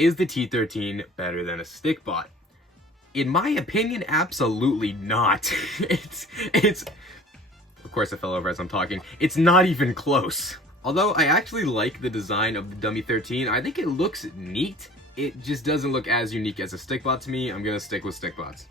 Is the T13 better than a Stikbot? In my opinion, absolutely not. It's of course I fell over as I'm talking. It's not even close. Although I actually like the design of the Dummy 13, I think it looks neat. It just doesn't look as unique as a Stikbot to me. I'm gonna stick with Stikbots.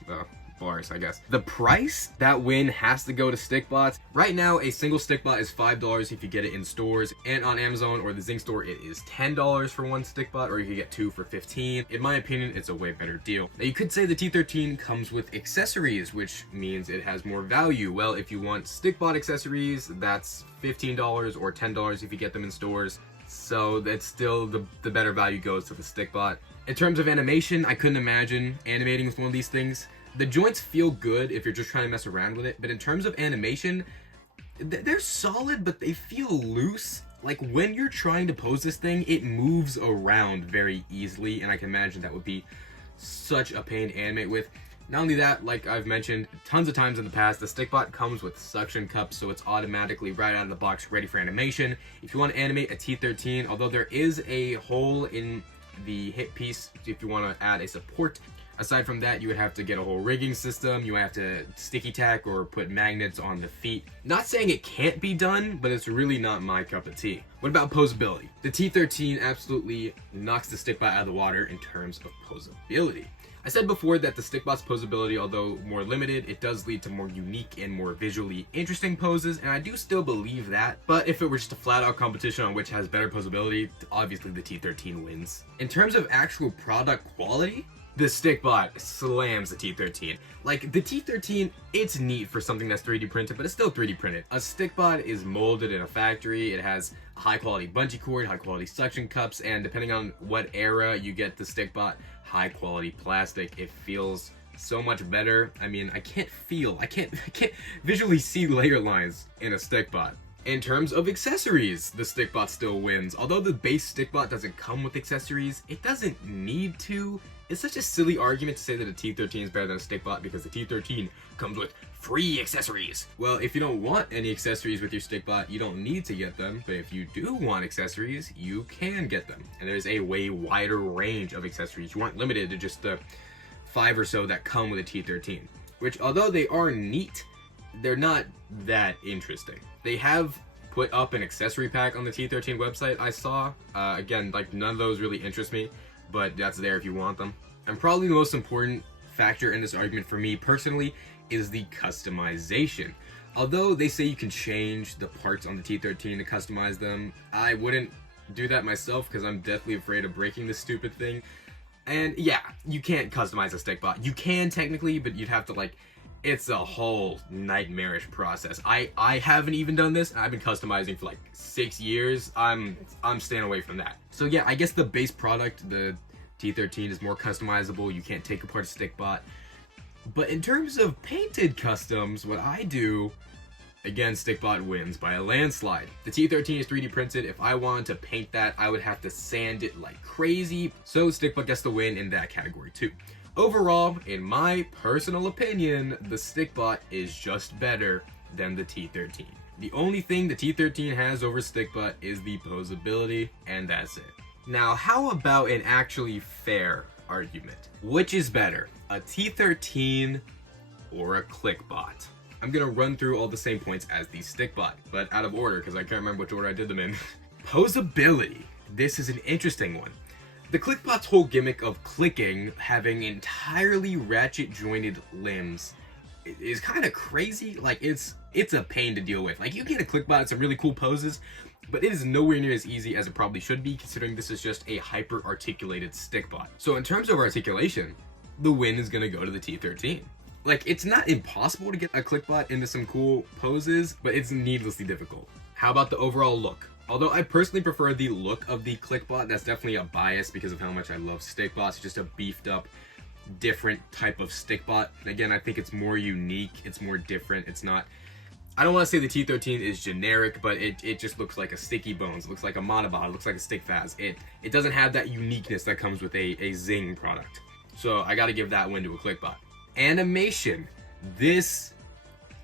Bars, I guess. The price, that win has to go to Stikbots. Right now, a single Stikbot is $5 if you get it in stores, and on Amazon or the Zing store, it is $10 for one Stikbot, or you can get two for $15. In my opinion, it's a way better deal. Now, you could say the T13 comes with accessories, which means it has more value. Well, if you want Stikbot accessories, that's $15 or $10 if you get them in stores. So that's still the better value goes to the Stikbot. In terms of animation, I couldn't imagine animating with one of these things. The joints feel good if you're just trying to mess around with it, but in terms of animation, they're solid, but they feel loose. Like when you're trying to pose this thing, it moves around very easily, and I can imagine that would be such a pain to animate with. Not only that, like I've mentioned tons of times in the past, the Stikbot comes with suction cups, so it's automatically right out of the box ready for animation. If you want to animate a T13, although there is a hole in the hip piece if you want to add a support, aside from that, you would have to get a whole rigging system. You have to sticky tack or put magnets on the feet. Not saying it can't be done, but it's really not my cup of tea. What about posability? The T13 absolutely knocks the Stikbot out of the water in terms of posability. I said before that the Stikbot's posability, although more limited, it does lead to more unique and more visually interesting poses, and I do still believe that. But if it were just a flat-out competition on which has better posability, obviously the T13 wins. In terms of actual product quality, the Stikbot slams the T13. Like, the T13, it's neat for something that's 3D printed, but it's still 3D printed. A Stikbot is molded in a factory. It has a high-quality bungee cord, high-quality suction cups, and depending on what era you get the Stikbot, high-quality plastic. It feels so much better. I mean, I can't visually see layer lines in a Stikbot. In terms of accessories, the Stikbot still wins. Although the base Stikbot doesn't come with accessories, it doesn't need to. It's such a silly argument to say that a T13 is better than a Stikbot because the T13 comes with free accessories. Well, if you don't want any accessories with your Stikbot, you don't need to get them. But if you do want accessories, you can get them. And there's a way wider range of accessories. You aren't limited to just the 5 or so that come with a T13. Which, although they are neat, they're not that interesting. They have put up an accessory pack on the T13 website I saw. Again, like none of those really interest me, but that's there if you want them. And probably the most important factor in this argument for me personally is the customization. Although they say you can change the parts on the T13 to customize them, I wouldn't do that myself because I'm deathly afraid of breaking this stupid thing. And yeah, you can't customize a Stikbot. You can technically, but you'd have to like, it's a whole nightmarish process. I haven't even done this, and I've been customizing for like 6 years. I'm staying away from that. So yeah, I guess the base product, the T13, is more customizable. You can't take apart a Stikbot. But in terms of painted customs, what I do, again, Stikbot wins by a landslide. The T13 is 3D printed. If I wanted to paint that, I would have to sand it like crazy. So Stikbot gets the win in that category too. Overall, in my personal opinion, the Stikbot is just better than the T13. The only thing the T13 has over Stikbot is the posability, and that's it. Now, how about an actually fair argument? Which is better, a T13 or a Klikbot? I'm gonna run through all the same points as the Stikbot, but out of order because I can't remember which order I did them in. Posability. This is an interesting one. The Klikbot's whole gimmick of clicking, having entirely ratchet jointed limbs, is kind of crazy. Like, it's a pain to deal with. Like, you get a Klikbot, some really cool poses, but it is nowhere near as easy as it probably should be, considering this is just a hyper-articulated Stikbot. So in terms of articulation, the win is gonna go to the T13. Like, it's not impossible to get a Klikbot into some cool poses, but it's needlessly difficult. How about the overall look? Although I personally prefer the look of the Klikbot, that's definitely a bias because of how much I love Stikbots. It's just a beefed up, different type of Stikbot. Again, I think it's more unique, it's more different. It's not, I don't want to say the T13 is generic, but it just looks like a Sticky Bones, it looks like a Monobot, it looks like a Stickfaz. It doesn't have that uniqueness that comes with a Zing product. So I gotta give that win to a Klikbot. Animation. This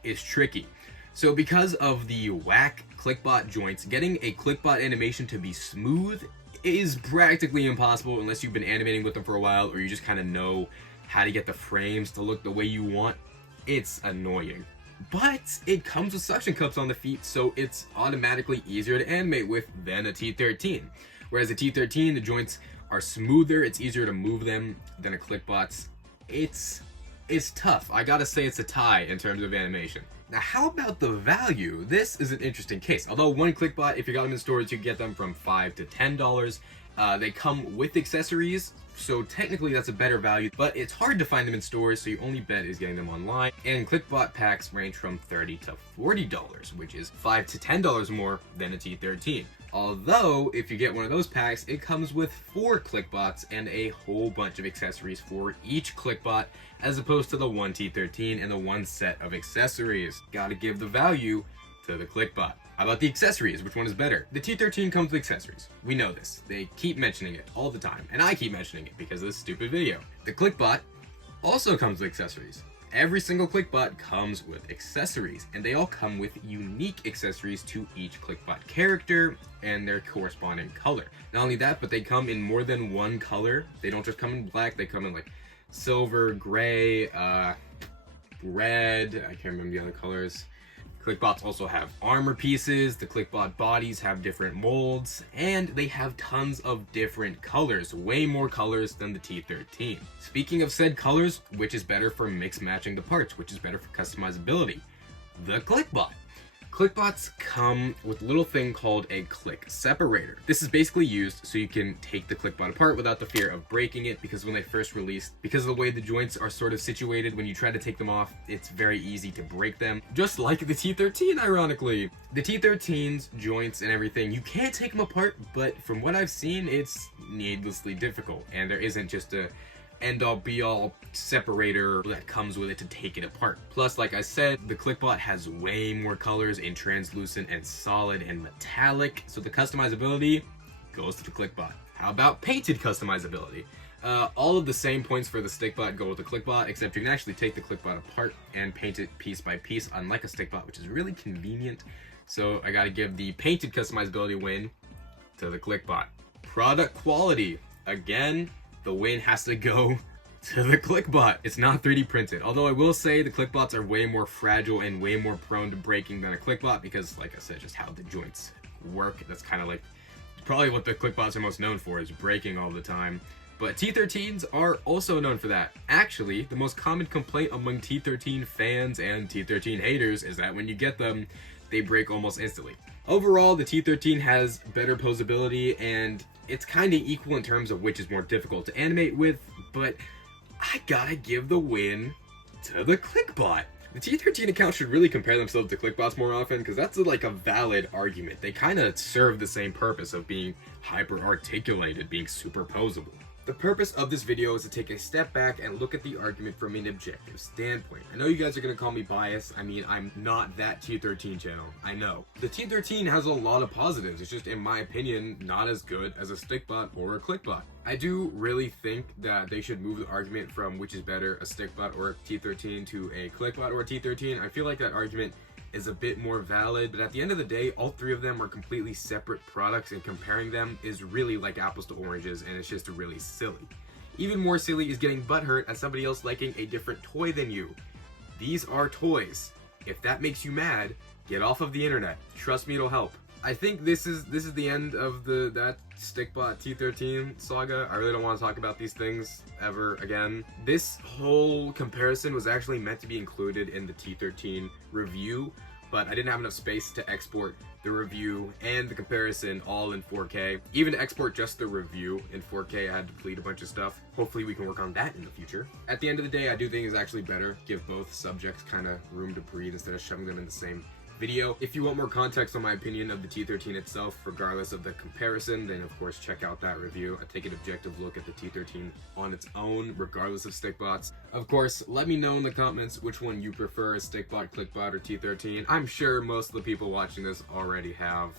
is tricky. So because of the whack Klikbot joints, getting a Klikbot animation to be smooth is practically impossible unless you've been animating with them for a while or you just kind of know how to get the frames to look the way you want. It's annoying. But it comes with suction cups on the feet, so it's automatically easier to animate with than a T13. Whereas a T13, the joints are smoother, it's easier to move them than a Klikbot's. It's tough. I gotta say it's a tie in terms of animation. Now, how about the value? This is an interesting case. Although one Klikbot, if you got them in stores, you get them from $5 to $10. They come with accessories, so technically that's a better value, but it's hard to find them in stores, so your only bet is getting them online. And Klikbot packs range from $30 to $40, which is $5 to $10 more than a T13. Although, if you get one of those packs, it comes with 4 Klikbots and a whole bunch of accessories for each Klikbot, as opposed to the one T13 and the one set of accessories. Gotta give the value to the Klikbot. How about the accessories? Which one is better? The T13 comes with accessories. We know this. They keep mentioning it all the time, and I keep mentioning it because of this stupid video. The Klikbot also comes with accessories. Every single Klikbot comes with accessories, and they all come with unique accessories to each Klikbot character and their corresponding color. Not only that, but they come in more than one color. They don't just come in black, they come in like silver, gray, red, I can't remember the other colors. Klikbots also have armor pieces, the Klikbot bodies have different molds, and they have tons of different colors, way more colors than the T13. Speaking of said colors, which is better for mix matching the parts, which is better for customizability? The Klikbot. Klikbots come with a little thing called a click separator. This is basically used so you can take the Klikbot apart without the fear of breaking it, because when they first released, because of the way the joints are sort of situated, when you try to take them off, it's very easy to break them. Just like the T13, ironically. The T13's joints and everything, you can take them apart, but from what I've seen, it's needlessly difficult, and there isn't just a end-all be-all separator that comes with it to take it apart. Plus, like I said, the Klikbot has way more colors in translucent and solid and metallic, so the customizability goes to the Klikbot. How about painted customizability? All of the same points for the Stikbot go with the Klikbot, except you can actually take the Klikbot apart and paint it piece by piece, unlike a Stikbot, which is really convenient. So I gotta give the painted customizability win to the Klikbot. Product quality, again, the win has to go to the Klikbot. It's not 3D printed. Although I will say the Klikbots are way more fragile and way more prone to breaking than a Klikbot, because, like I said, just how the joints work. That's kind of like probably what the Klikbots are most known for, is breaking all the time. But T13s are also known for that. Actually, the most common complaint among T13 fans and T13 haters is that when you get them, they break almost instantly. Overall, the T13 has better posability, and it's kind of equal in terms of which is more difficult to animate with, but I gotta give the win to the Klikbot. The T13 account should really compare themselves to Klikbots more often, because that's like a valid argument. They kind of serve the same purpose of being hyper-articulated, being superposable. The purpose of this video is to take a step back and look at the argument from an objective standpoint. I know you guys are going to call me biased. I mean, I'm not that T13 channel. I know. The T13 has a lot of positives. It's just, in my opinion, not as good as a Stikbot or a Klikbot. I do really think that they should move the argument from which is better, a Stikbot or a T13, to a Klikbot or a T13. I feel like that argument is a bit more valid, but at the end of the day, all three of them are completely separate products, and comparing them is really like apples to oranges, and it's just really silly. Even more silly is getting butthurt at somebody else liking a different toy than you. These are toys. If that makes you mad, get off of the internet. Trust me, it'll help. I think this is the end of that Stikbot T13 saga. I really don't want to talk about these things ever again. This whole comparison was actually meant to be included in the T13 review, but I didn't have enough space to export the review and the comparison all in 4K. Even to export just the review in 4K, I had to delete a bunch of stuff. Hopefully we can work on that in the future. At the end of the day, I do think it's actually better, give both subjects kind of room to breathe instead of shoving them in the same video. If you want more context on my opinion of the T13 itself, regardless of the comparison, then of course check out that review. I take an objective look at the T13 on its own, regardless of Stikbots. Of course, let me know in the comments which one you prefer, a Stikbot, Klikbot, or T13. I'm sure most of the people watching this already have,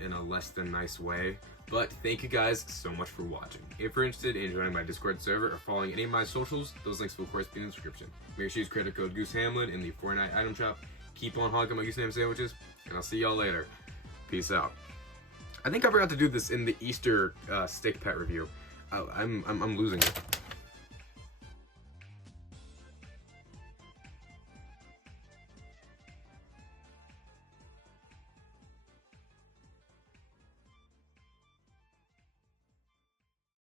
in a less than nice way. But thank you guys so much for watching. If you're interested in joining my Discord server or following any of my socials, those links will of course be in the description. Make sure you use credit code GooseHamlin in the Fortnite item shop. Keep on hogging my username sandwiches, and I'll see y'all later. Peace out. I think I forgot to do this in the Easter stick pet review. I'm losing it.